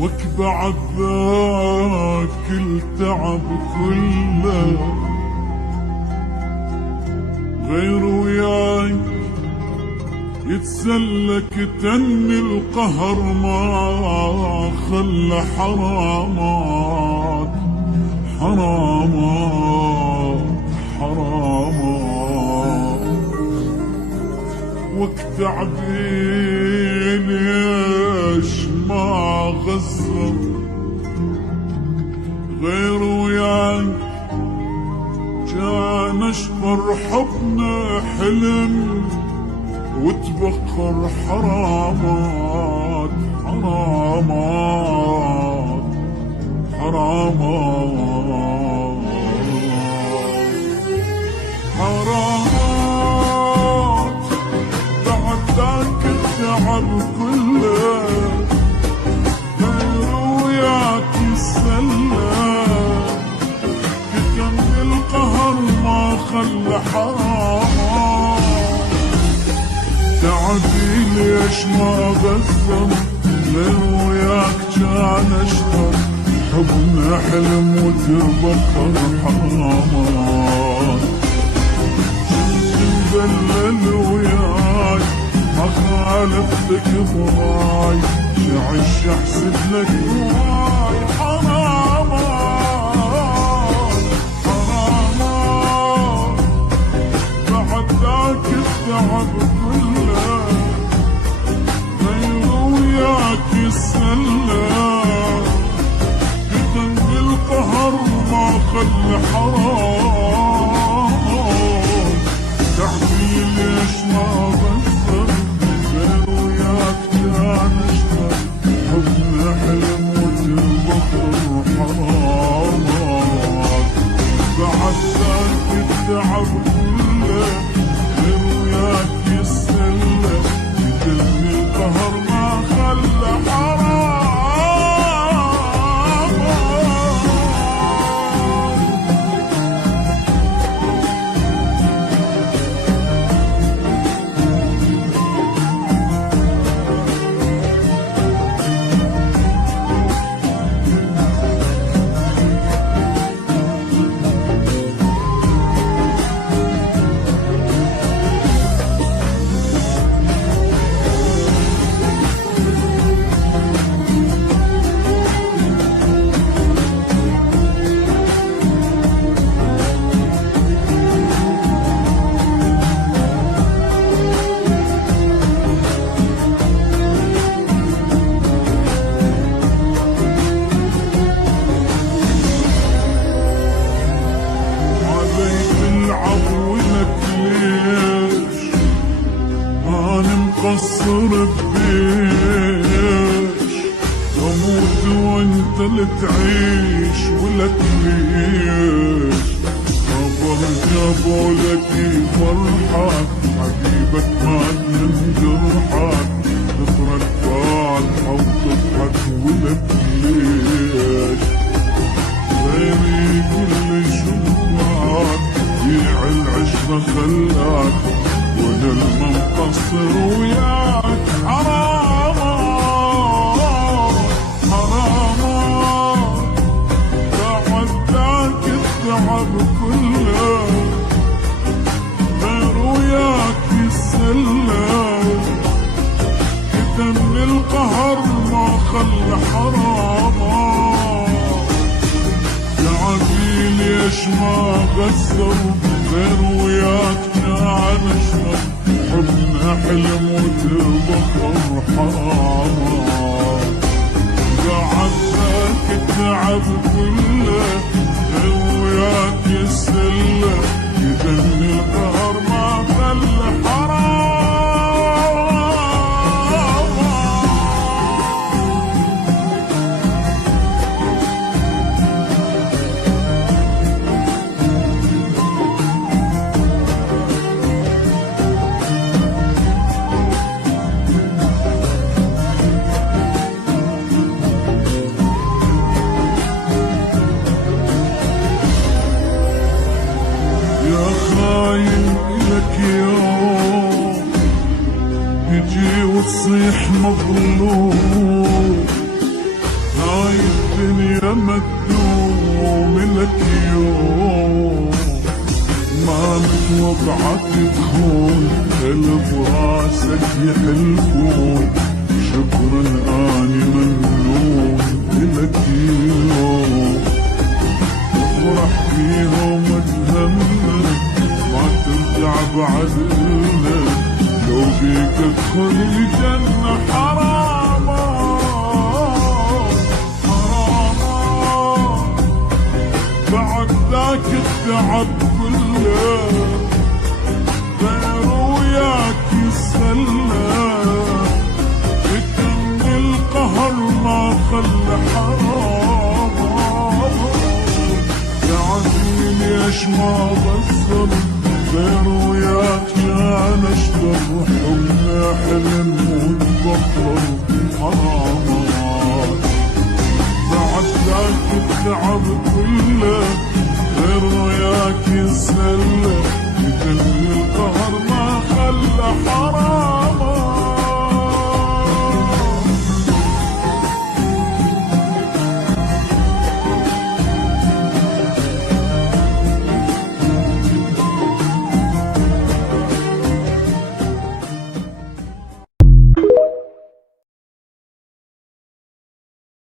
وكبعد ذاك التعب كله غير وياك يتسلك تني القهر ما خلى حرامات حرامات حرامات وقت عبيد ليش ما غزر غير وياك كان اشقر حبنا حلم وتبخر حرامات حرامات حرامات حرامات بعد ذاك التعب كله غير وياك يسلى كتم القهر ما خلى حرامات تعبي ليش ما غزر غير وياك كان اشقر حبنا حلم وتبخر حرامات مدلل وياي ما خالفتك براي شعش احسب لك واي حرامات حرامات بعد ذاك التعب كله غير وياك يسلى كتم القهر ما خلى حرام تعبي ليش ما غزر غير وياك كان اشقر حبنا حلم وتبخر حرامات بعد ذاك التعب كله غير وياك يسلى كتم القهر ما خلى حرام مقصر بيش اموت وانت اللي تعيش ولك ليش خبر جابولك فرحك حبيبك مات من جرحك تطرد فاتحة وتضحك ولك ليش غيري كل شوفك بيع العشرة خلاك وانا المقصر وياك حرامات حرامات بعد ذاك التعب كله غير وياك يسلى كتم القهر ما خلى حرامات تعبي ليش ما غزر غير وياك كان اشقر حبنا حلم وتبخر حرامات بعد ذاك التعب كله غير وياك يسلى كتم القهر ما خلى حرام وتصيح مظلوم ما تدوم لك يوم ما متوقعك تكون قلب راسك يحلفون شكرا اني ممنون لك يوم افرح فيهم واتهمل ما ترجع بعد لك لو بيك ادخل الجنة حرام حرام بعد ذاك التعب كله غير وياك يسلى بكم القهر ما خلى حرام يعني ليش ما بصر غير وياك يا نشطر حلم حلم وتبطل حرام